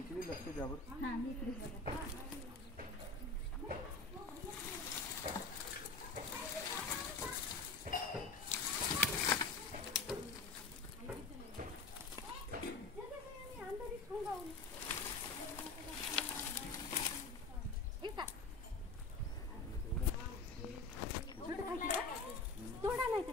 इकडे लक्ष द्यावं. हां मी इकडे बघा. थोडा नाही तर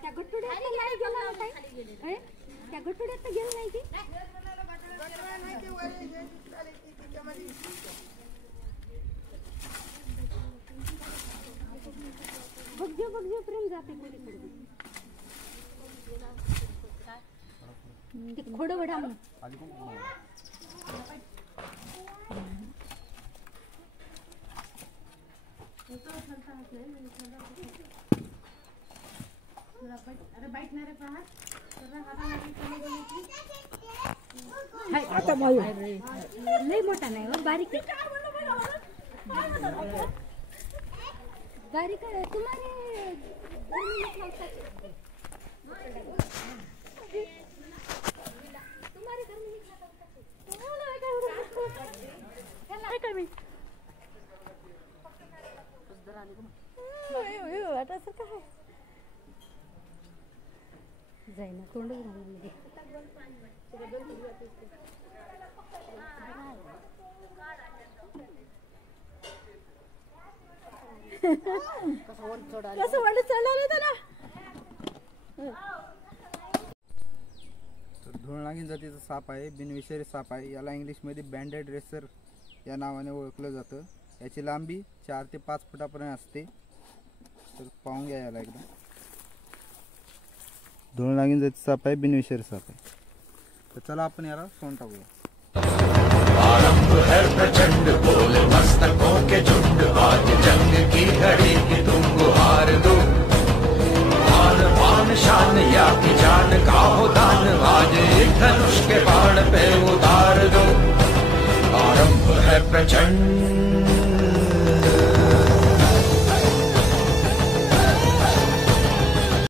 त्या गठुड्यात गेलं नाही की बघजो प्रेम जाते ते घोडं वडा म्हणून लई मोठा नाही बारीक बारीक आहे तुम्हाला जाईना तोंड घालण्यामध्ये कसं वाढत चाललं त्याला. धुळनागिन जातीचा साप आहे, बिनविषारी साप आहे. याला इंग्लिशमध्ये बँडेड रेसर या नावाने ओळखलं जातं. याची लांबी 4 ते 5 फुटापर्यंत असते. तर पाहून घ्या याला एकदा. धुळनागिन जातीचा साप आहे, बिनविषारी साप आहे. तर चला आपण याला सोंड टाकूया. आरंभ है प्रचंड बोले मस्तकों के झुंड, आज जंग की घड़ी की तुम गुहार दो. आन पान शान या की जान का हो दान, आज एक धनुष के बाण पे उतार दो. आरंभ है प्रचंड